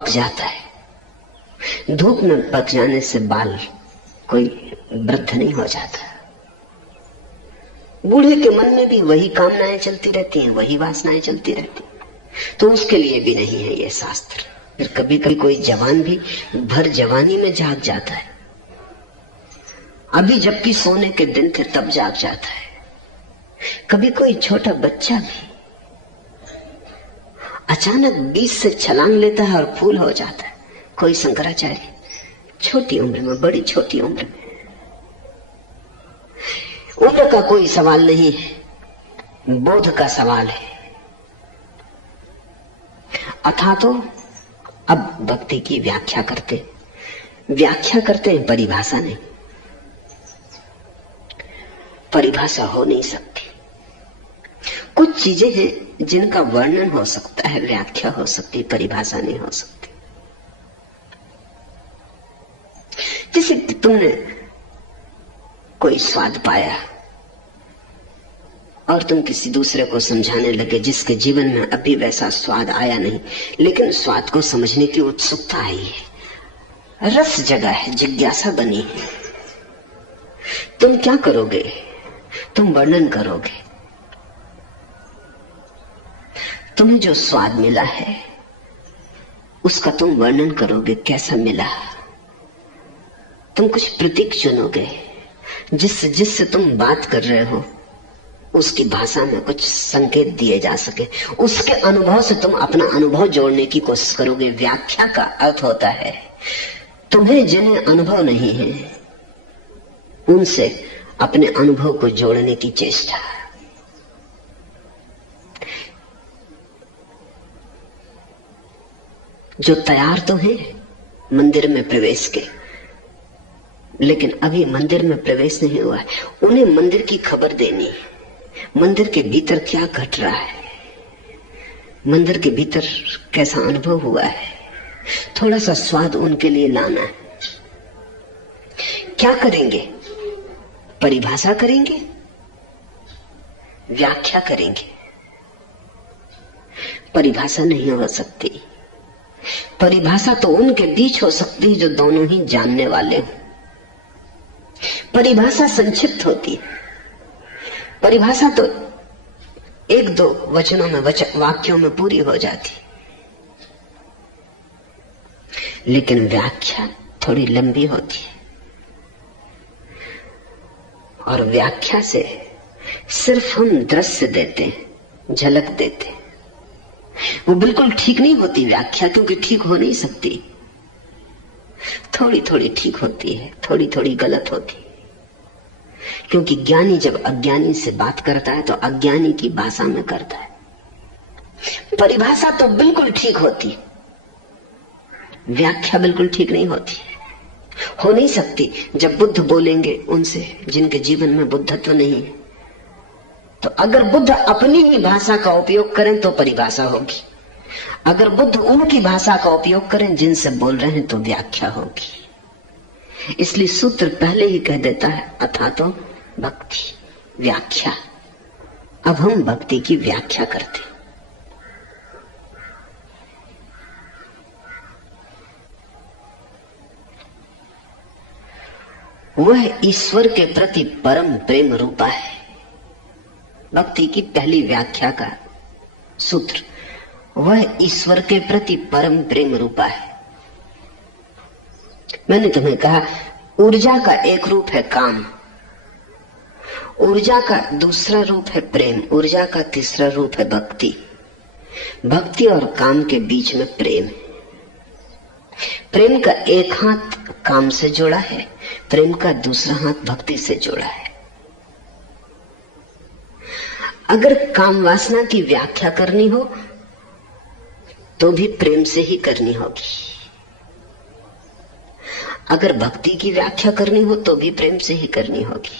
पक जाता है। धूप में पक जाने से बाल कोई वृद्ध नहीं हो जाता। बूढ़े के मन में भी वही कामनाएं चलती रहती हैं, वही वासनाएं चलती रहती हैं, तो उसके लिए भी नहीं है ये शास्त्र। फिर कभी कभी कोई जवान भी भर जवानी में जाग जाता है, अभी जबकि सोने के दिन थे तब जाग जाता है। कभी कोई छोटा बच्चा भी अचानक बीच से छलांग लेता है और फूल हो जाता है। कोई शंकराचार्य छोटी उम्र में, बड़ी छोटी उम्र में। उम्र का कोई सवाल नहीं है, बोध का सवाल है। अथा तो अब भक्ति की व्याख्या करते हैं, परिभाषा नहीं। परिभाषा हो नहीं सकती। कुछ चीजें हैं जिनका वर्णन हो सकता है, व्याख्या हो सकती है, परिभाषा नहीं हो सकती। जैसे तुमने कोई स्वाद पाया और तुम किसी दूसरे को समझाने लगे जिसके जीवन में अभी वैसा स्वाद आया नहीं, लेकिन स्वाद को समझने की उत्सुकता आई है, रस जगा है, जिज्ञासा बनी है। तुम क्या करोगे? तुम वर्णन करोगे। तुम्हें जो स्वाद मिला है उसका तुम वर्णन करोगे, कैसा मिला। तुम कुछ प्रतीक चुनोगे जिससे तुम बात कर रहे हो उसकी भाषा में कुछ संकेत दिए जा सके। उसके अनुभव से तुम अपना अनुभव जोड़ने की कोशिश करोगे। व्याख्या का अर्थ होता है तुम्हें जिन्हें अनुभव नहीं है उनसे अपने अनुभव को जोड़ने की चेष्टा। जो तैयार तो है मंदिर में प्रवेश के, लेकिन अभी मंदिर में प्रवेश नहीं हुआ है, उन्हें मंदिर की खबर देनी है। मंदिर के भीतर क्या घट रहा है, मंदिर के भीतर कैसा अनुभव हुआ है, थोड़ा सा स्वाद उनके लिए लाना है। क्या करेंगे? परिभाषा करेंगे, व्याख्या करेंगे। परिभाषा नहीं हो सकती। परिभाषा तो उनके बीच हो सकती है जो दोनों ही जानने वाले हो। परिभाषा संक्षिप्त होती है। परिभाषा तो एक दो वचनों में, वाक्यों में पूरी हो जाती, लेकिन व्याख्या थोड़ी लंबी होती है। और व्याख्या से सिर्फ हम दृश्य देते हैं, झलक देते हैं। वो बिल्कुल ठीक नहीं होती व्याख्या, क्योंकि ठीक हो नहीं सकती। थोड़ी थोड़ी ठीक होती है, थोड़ी थोड़ी गलत होती है। क्योंकि ज्ञानी जब अज्ञानी से बात करता है तो अज्ञानी की भाषा में करता है। परिभाषा तो बिल्कुल ठीक होती, व्याख्या बिल्कुल ठीक नहीं होती, हो नहीं सकती। जब बुद्ध बोलेंगे उनसे जिनके जीवन में बुद्धत्व नहीं है, तो अगर बुद्ध अपनी ही भाषा का उपयोग करें तो परिभाषा होगी। अगर बुद्ध उनकी भाषा का उपयोग करें जिनसे बोल रहे हैं तो व्याख्या होगी। इसलिए सूत्र पहले ही कह देता है अथा तो भक्ति, व्याख्या। अब हम भक्ति की व्याख्या करते हैं। वह ईश्वर के प्रति परम प्रेम रूपा है। भक्ति की पहली व्याख्या का सूत्र, वह ईश्वर के प्रति परम प्रेम रूपा है। मैंने तुम्हें कहा ऊर्जा का एक रूप है काम, ऊर्जा का दूसरा रूप है प्रेम, ऊर्जा का तीसरा रूप है भक्ति। भक्ति और काम के बीच में प्रेम है। प्रेम का एक हाथ काम से जुड़ा है, प्रेम का दूसरा हाथ भक्ति से जुड़ा है। अगर काम वासना की व्याख्या करनी हो तो भी प्रेम से ही करनी होगी। अगर भक्ति की व्याख्या करनी हो तो भी प्रेम से ही करनी होगी,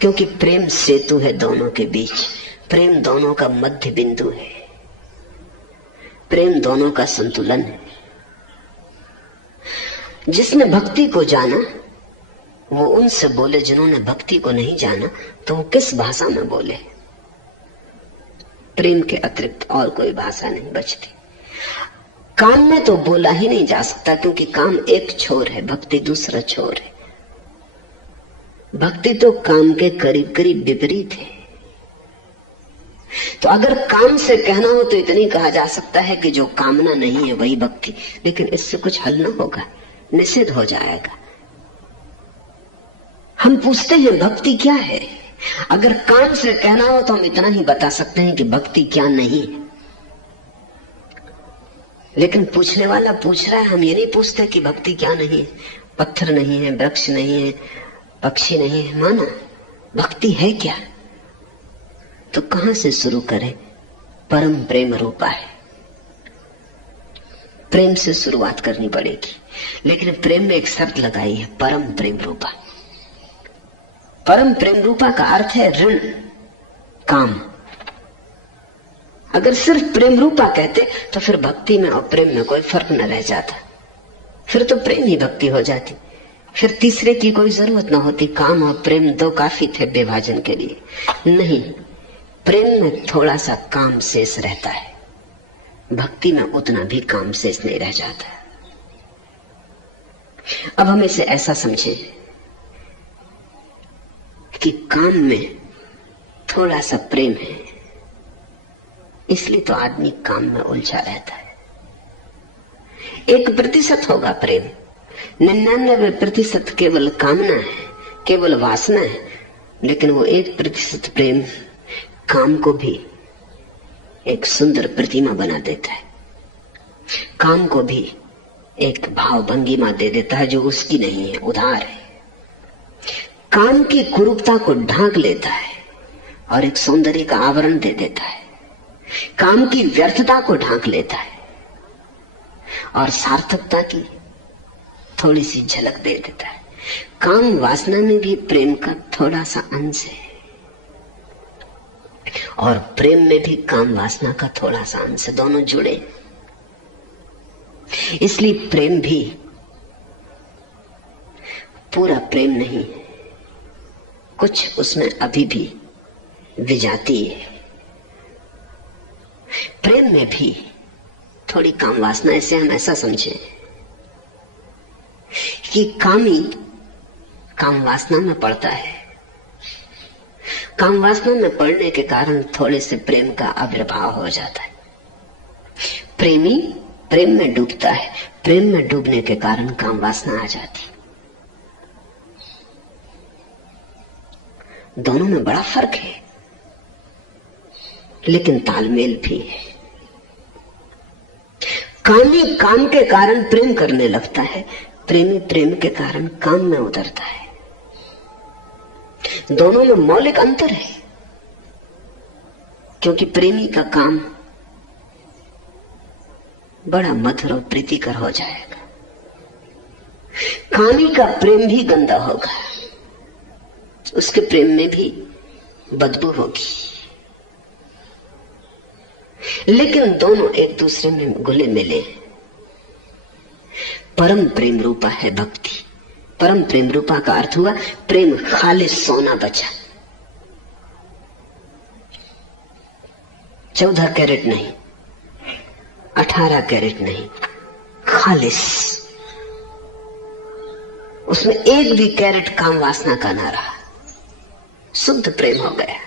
क्योंकि प्रेम सेतु है दोनों के बीच। प्रेम दोनों का मध्य बिंदु है, प्रेम दोनों का संतुलन है। जिसने भक्ति को जाना वो उनसे बोले जिन्होंने भक्ति को नहीं जाना, तो वो किस भाषा में बोले? प्रेम के अतिरिक्त और कोई भाषा नहीं बचती। काम में तो बोला ही नहीं जा सकता, क्योंकि काम एक छोर है, भक्ति दूसरा छोर है। भक्ति तो काम के करीब करीब विपरीत है। तो अगर काम से कहना हो तो इतनी कहा जा सकता है कि जो कामना नहीं है वही भक्ति, लेकिन इससे कुछ हल न होगा, निषेध हो जाएगा। हम पूछते हैं भक्ति क्या है? अगर काम से कहना हो तो हम इतना ही बता सकते हैं कि भक्ति क्या नहीं है, लेकिन पूछने वाला पूछ रहा है, हम ये नहीं पूछते कि भक्ति क्या नहीं है। पत्थर नहीं है, वृक्ष नहीं है, पक्षी नहीं है, माना भक्ति है क्या? तो कहां से शुरू करें? परम प्रेम रूपा है, प्रेम से शुरुआत करनी पड़ेगी। लेकिन प्रेम में एक शर्त लगाई है, परम प्रेम रूपा। परम प्रेम रूपा का अर्थ है ऋण, काम। अगर सिर्फ प्रेम रूपा कहते तो फिर भक्ति में और प्रेम में कोई फर्क न रह जाता, फिर तो प्रेम ही भक्ति हो जाती, फिर तीसरे की कोई जरूरत न होती। काम और प्रेम दो काफी थे विभाजन के लिए। नहीं, प्रेम में थोड़ा सा काम शेष रहता है, भक्ति में उतना भी काम शेष नहीं रह जाता। अब हम इसे ऐसा समझे कि काम में थोड़ा सा प्रेम है, इसलिए तो आदमी काम में उलझा रहता है। 1% होगा प्रेम, 99% केवल कामना है, केवल वासना है। लेकिन वो 1% प्रेम काम को भी एक सुंदर प्रतिमा बना देता है, काम को भी एक भाव भंगिमा दे देता है जो उसकी नहीं है, उधार है। काम की कुरूपता को ढांक लेता है और एक सौंदर्य का आवरण दे देता है। काम की व्यर्थता को ढांक लेता है और सार्थकता की थोड़ी सी झलक दे देता है। काम वासना में भी प्रेम का थोड़ा सा अंश है और प्रेम में भी काम वासना का थोड़ा सा अंश है, दोनों जुड़े। इसलिए प्रेम भी पूरा प्रेम नहीं है, कुछ उसमें अभी भी विजाती है। प्रेम में भी थोड़ी काम वासना, इसे हम ऐसा समझें कि कामी काम वासना में पड़ता है, काम वासना में पड़ने के कारण थोड़े से प्रेम का आविर्भाव हो जाता है। प्रेमी प्रेम में डूबता है, प्रेम में डूबने के कारण काम वासना आ जाती। दोनों में बड़ा फर्क है, लेकिन तालमेल भी है। कामी काम के कारण प्रेम करने लगता है, प्रेमी प्रेम के कारण काम में उतरता है। दोनों में मौलिक अंतर है, क्योंकि प्रेमी का काम बड़ा मधुर और प्रीतिकर हो जाएगा, कामी का प्रेम भी गंदा होगा, उसके प्रेम में भी बदबू होगी। लेकिन दोनों एक दूसरे में घुले मिले। परम प्रेम रूपा है भक्ति। परम प्रेम रूपा का अर्थ हुआ प्रेम खालिस सोना बचा, 14 कैरेट नहीं, 18 कैरेट नहीं, खालिस। उसमें एक भी कैरेट काम वासना का ना रहा, शुद्ध प्रेम हो गया।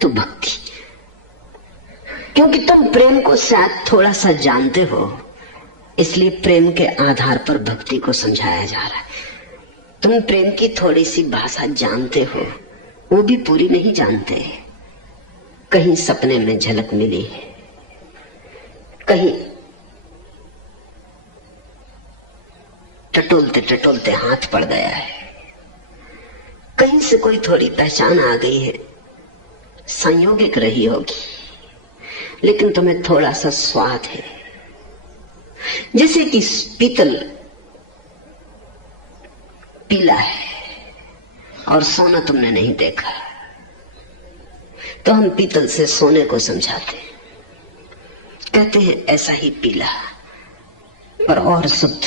तो भक्ति, क्योंकि तुम प्रेम को शायद थोड़ा सा जानते हो, इसलिए प्रेम के आधार पर भक्ति को समझाया जा रहा है। तुम प्रेम की थोड़ी सी भाषा जानते हो, वो भी पूरी नहीं जानते। कहीं सपने में झलक मिली है, कहीं टटोलते टटोलते हाथ पड़ गया है, कहीं से कोई थोड़ी पहचान आ गई है, संयोगिक रही होगी, लेकिन तुम्हें थोड़ा सा स्वाद है। जैसे कि पीतल पीला है और सोना तुमने नहीं देखा, तो हम पीतल से सोने को समझाते हैं, कहते हैं ऐसा ही पीला पर और शुद्ध,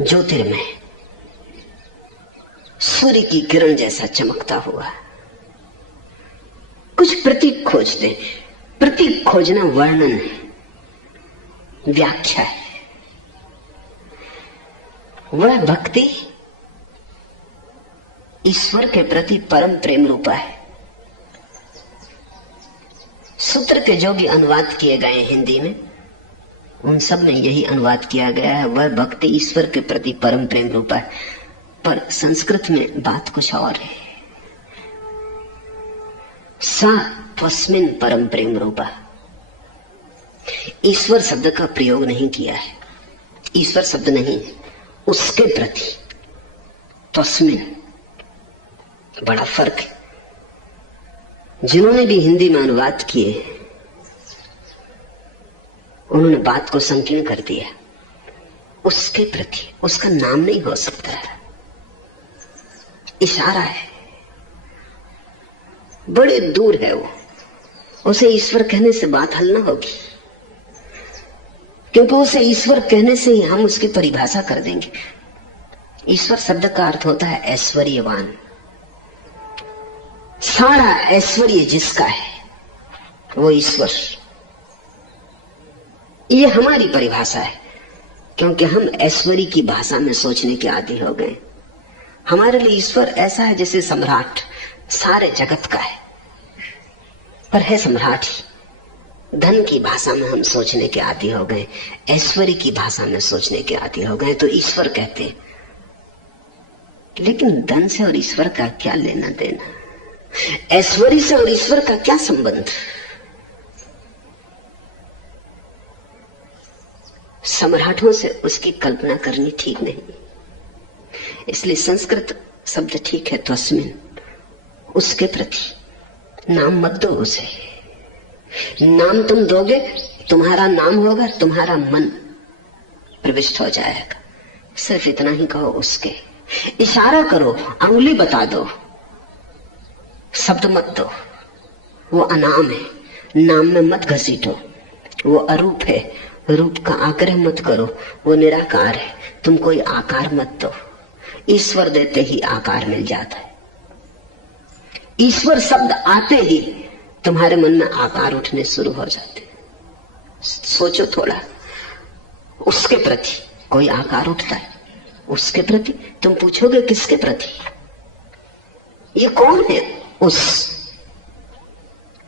ज्योतिर्मय, सूर्य की किरण जैसा चमकता हुआ। कुछ प्रतीक खोजते, प्रतीक खोजना वर्णन है, व्याख्या है। वह भक्ति ईश्वर के प्रति परम प्रेम रूपा है। सूत्र के जो भी अनुवाद किए गए हिंदी में, उन सब में यही अनुवाद किया गया है, वह भक्ति ईश्वर के प्रति परम प्रेम रूपा है। पर संस्कृत में बात कुछ और है। सा त्वस्मिन् परम प्रेम रूपा, ईश्वर शब्द का प्रयोग नहीं किया है। ईश्वर शब्द नहीं, उसके प्रति त्वस्मिन्, बड़ा फर्क है। जिन्होंने भी हिंदी में अनुवाद किए उन्होंने बात को संकीर्ण कर दिया। उसके प्रति, उसका नाम नहीं हो सकता, इशारा है, बड़े दूर है वो। उसे ईश्वर कहने से बात हल ना होगी, क्योंकि उसे ईश्वर कहने से ही हम उसकी परिभाषा कर देंगे। ईश्वर शब्द का अर्थ होता है ऐश्वर्यवान। सारा ऐश्वर्य जिसका है वो ईश्वर। ये हमारी परिभाषा है, क्योंकि हम ऐश्वर्य की भाषा में सोचने के आदी हो गए। हमारे लिए ईश्वर ऐसा है जैसे सम्राट सारे जगत का है, पर है सम्राट ही। धन की भाषा में हम सोचने के आदी हो गए, ऐश्वर्य की भाषा में सोचने के आदी हो गए, तो ईश्वर कहते हैं। लेकिन धन से और ईश्वर का क्या लेना देना? ऐश्वर्य से और ईश्वर का क्या संबंध? सम्राटों से उसकी कल्पना करनी ठीक नहीं। इसलिए संस्कृत शब्द ठीक है, त्वस्मिन्, उसके प्रति। नाम मत दो उसे। नाम तुम दोगे, तुम्हारा नाम होगा, तुम्हारा मन प्रविष्ट हो जाएगा। सिर्फ इतना ही कहो उसके। इशारा करो, अंगुली बता दो, शब्द मत दो। वो अनाम है, नाम में मत घसीटो। वो अरूप है, रूप का आग्रह मत करो। वो निराकार है, तुम कोई आकार मत दो। ईश्वर देते ही आकार मिल जाता है। ईश्वर शब्द आते ही तुम्हारे मन में आकार उठने शुरू हो जाते। सोचो थोड़ा, उसके प्रति कोई आकार उठता है, उसके प्रति। तुम पूछोगे किसके प्रति? ये कौन है उस?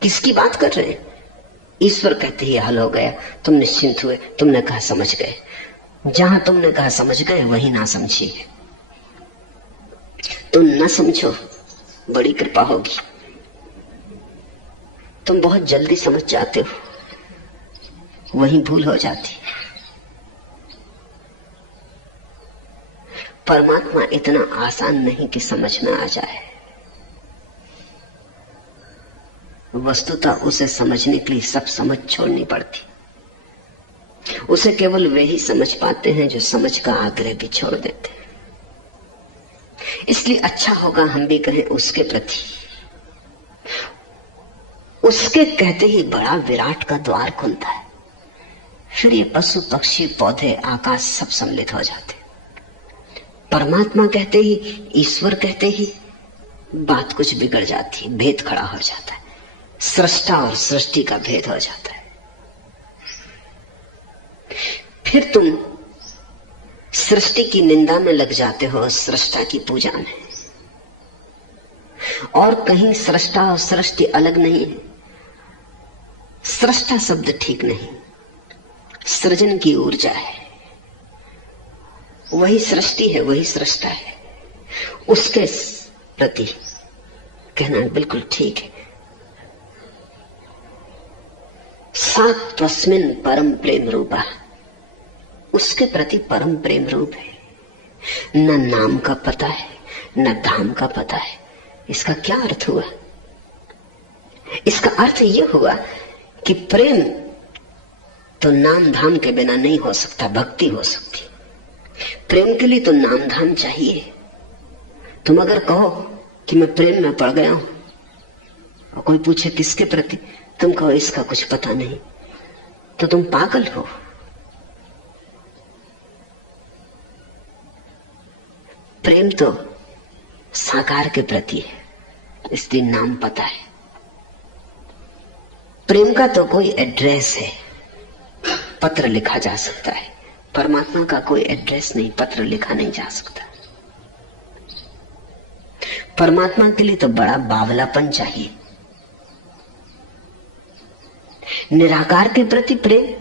किसकी बात कर रहे हैं? ईश्वर कहते ही हल हो गया। तुम निश्चिंत हुए, तुमने कहा समझ गए। जहां तुमने कहा समझ गए वहीं ना समझिए। तुम न समझो, बड़ी कृपा होगी। तुम बहुत जल्दी समझ जाते हो, वहीं भूल हो जाती। परमात्मा इतना आसान नहीं कि समझ में आ जाए। वस्तुतः उसे समझने के लिए सब समझ छोड़नी पड़ती। उसे केवल वे ही समझ पाते हैं जो समझ का आग्रह भी छोड़ देते हैं। इसलिए अच्छा होगा हम भी कहें उसके प्रति। उसके कहते ही बड़ा विराट का द्वार खुलता है। फिर ये पशु पक्षी पौधे आकाश सब सम्मिलित हो जाते। परमात्मा कहते ही, ईश्वर कहते ही बात कुछ बिगड़ जाती है, भेद खड़ा हो जाता है। सृष्टा और सृष्टि का भेद हो जाता है। फिर तुम सृष्टि की निंदा में लग जाते हो, सृष्टा की पूजा में। और कहीं सृष्टा और सृष्टि अलग नहीं है। सृष्टा शब्द ठीक नहीं, सृजन की ऊर्जा है। वही सृष्टि है, वही सृष्टा है। उसके प्रति कहना बिल्कुल ठीक है। सात तस्मिन् परम प्रेम रूपा, उसके प्रति परम प्रेम रूप है। न नाम का पता है, न धाम का पता है। इसका क्या अर्थ हुआ? इसका अर्थ यह हुआ कि प्रेम तो नाम धाम के बिना नहीं हो सकता, भक्ति हो सकती। प्रेम के लिए तो नाम धाम चाहिए। तुम अगर कहो कि मैं प्रेम में पड़ गया हूं और कोई पूछे किसके प्रति, तुम कहो इसका कुछ पता नहीं, तो तुम पागल हो। प्रेम तो साकार के प्रति है, इसलिए नाम पता है। प्रेम का तो कोई एड्रेस है, पत्र लिखा जा सकता है। परमात्मा का कोई एड्रेस नहीं, पत्र लिखा नहीं जा सकता। परमात्मा के लिए तो बड़ा बावलापन चाहिए। निराकार के प्रति प्रेम,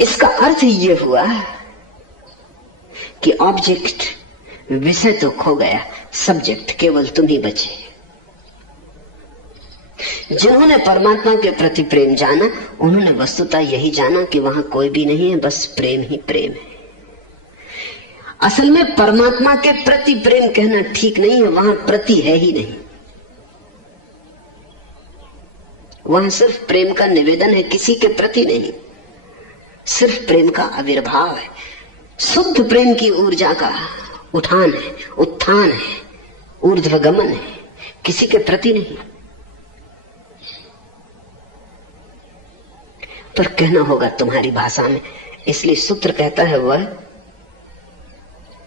इसका अर्थ ये हुआ कि ऑब्जेक्ट, विषय तो खो गया, सब्जेक्ट केवल तुम ही बचे। जिन्होंने परमात्मा के प्रति प्रेम जाना, उन्होंने वस्तुतः यही जाना कि वहां कोई भी नहीं है, बस प्रेम ही प्रेम है। असल में परमात्मा के प्रति प्रेम कहना ठीक नहीं है, वहां प्रति है ही नहीं। वहां सिर्फ प्रेम का निवेदन है, किसी के प्रति नहीं, सिर्फ प्रेम का आविर्भाव है। शुद्ध प्रेम की ऊर्जा का उठान है, उत्थान है, ऊर्ध्वगमन है, किसी के प्रति नहीं। पर कहना होगा तुम्हारी भाषा में, इसलिए सूत्र कहता है वह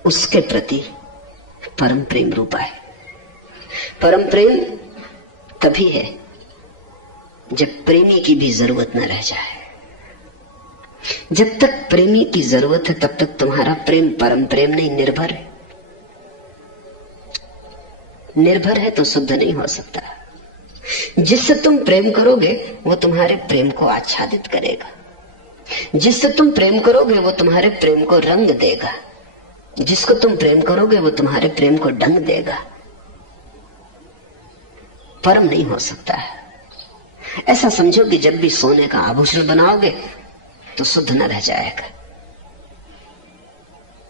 उसके प्रति परम प्रेम रूपा है। परम प्रेम तभी है जब प्रेमी की भी जरूरत न रह जाए। जब तक प्रेमी की जरूरत है तब तक तुम्हारा प्रेम परम प्रेम नहीं, निर्भर है। निर्भर है तो शुद्ध नहीं हो सकता। जिससे तुम प्रेम करोगे वो तुम्हारे प्रेम को आच्छादित करेगा, जिससे तुम प्रेम करोगे वो तुम्हारे प्रेम को रंग देगा, जिसको तुम प्रेम करोगे वो तुम्हारे प्रेम को ढंग देगा। परम नहीं हो सकता है। ऐसा समझो कि जब भी सोने का आभूषण बनाओगे तो शुद्ध न रह जाएगा,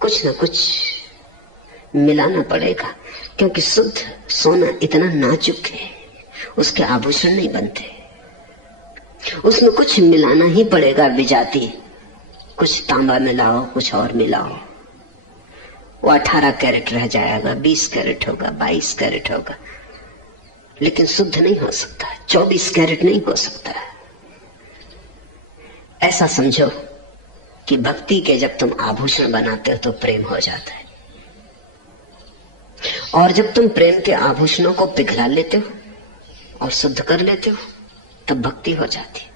कुछ न कुछ मिलाना पड़ेगा, क्योंकि शुद्ध सोना इतना नाजुक है, उसके आभूषण नहीं बनते, उसमें कुछ मिलाना ही पड़ेगा। विजाती कुछ तांबा मिलाओ, कुछ और मिलाओ, वो 18 कैरेट रह जाएगा, 20 कैरेट होगा, 22 कैरेट होगा, लेकिन शुद्ध नहीं हो सकता, 24 कैरेट नहीं हो सकता। ऐसा समझो कि भक्ति के जब तुम आभूषण बनाते हो तो प्रेम हो जाता है, और जब तुम प्रेम के आभूषणों को पिघला लेते हो और शुद्ध कर लेते हो तब भक्ति हो जाती है।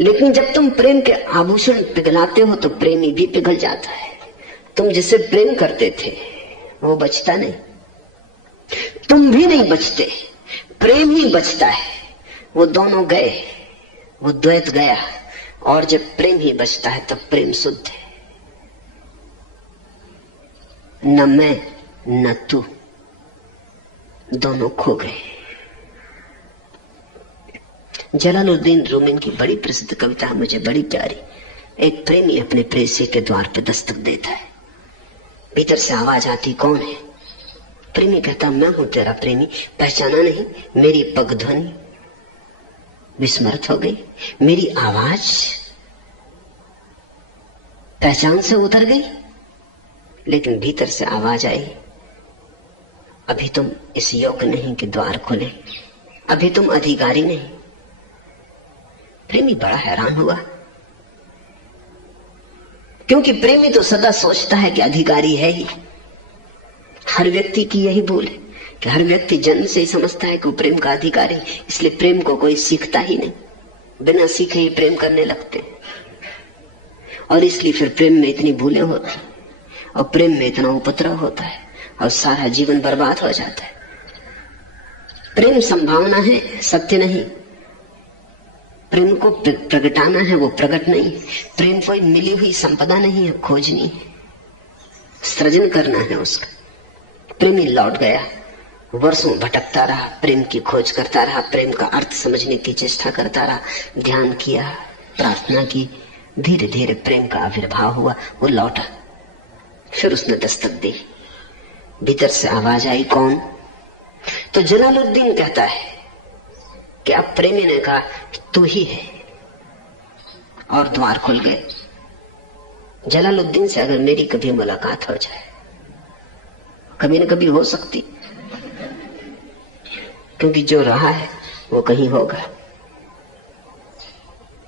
लेकिन जब तुम प्रेम के आभूषण पिघलाते हो तो प्रेमी भी पिघल जाता है। तुम जिसे प्रेम करते थे वो बचता नहीं, तुम भी नहीं बचते, प्रेम ही बचता है। वो दोनों गए, वो द्वैत गया, और जब प्रेम ही बचता है तब प्रेम शुद्ध है। न मैं न तू, दोनों खो गए। जलालुद्दीन रूमी की बड़ी प्रसिद्ध कविता मुझे बड़ी प्यारी। एक प्रेमी अपने प्रेयसी के द्वार पे दस्तक देता है, भीतर से आवाज आती, कौन है? प्रेमी कहता, मैं हूं तेरा प्रेमी, पहचाना नहीं? मेरी पग ध्वनि विस्मृत हो गई, मेरी आवाज पहचान से उतर गई। लेकिन भीतर से आवाज आई, अभी तुम इस योग्य नहीं कि द्वार खुले, अभी तुम अधिकारी नहीं। प्रेमी बड़ा हैरान हुआ, क्योंकि प्रेमी तो सदा सोचता है कि अधिकारी है ही। हर व्यक्ति की यही भूल है कि हर व्यक्ति जन्म से ही समझता है कि वो प्रेम का अधिकारी, इसलिए प्रेम को कोई सीखता ही नहीं, बिना सीखे ही प्रेम करने लगते, और इसलिए फिर प्रेम में इतनी भूलें होती, और प्रेम में इतना उपद्रव होता है, और सारा जीवन बर्बाद हो जाता है। प्रेम संभावना है, सत्य नहीं। प्रेम को प्रगटाना है, वो प्रकट नहीं। प्रेम कोई मिली हुई संपदा नहीं है, खोजनी है, सृजन करना है उसका। प्रेमी लौट गया, वर्षों भटकता रहा, प्रेम की खोज करता रहा, प्रेम का अर्थ समझने की चेष्टा करता रहा, ध्यान किया, प्रार्थना की, धीरे धीरे प्रेम का आविर्भाव हुआ, वो लौटा। फिर उसने दस्तक दी, भीतर से आवाज आई, कौन? तो जलालुद्दीन कहता है कि अब प्रेमी ने कहा, तू ही है, और द्वार खुल गए। जलालुद्दीन से अगर मेरी कभी मुलाकात हो जाए, कभी न कभी हो सकती, क्योंकि जो रहा है वो कहीं होगा,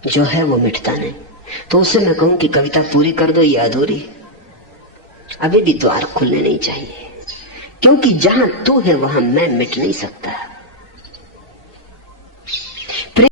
जो है वो मिटता नहीं। तो उससे मैं कहूं कि कविता पूरी कर दो, ये अधूरी, अभी भी द्वार खुलने नहीं चाहिए, क्योंकि जहां तू है वहां मैं मिट नहीं सकता।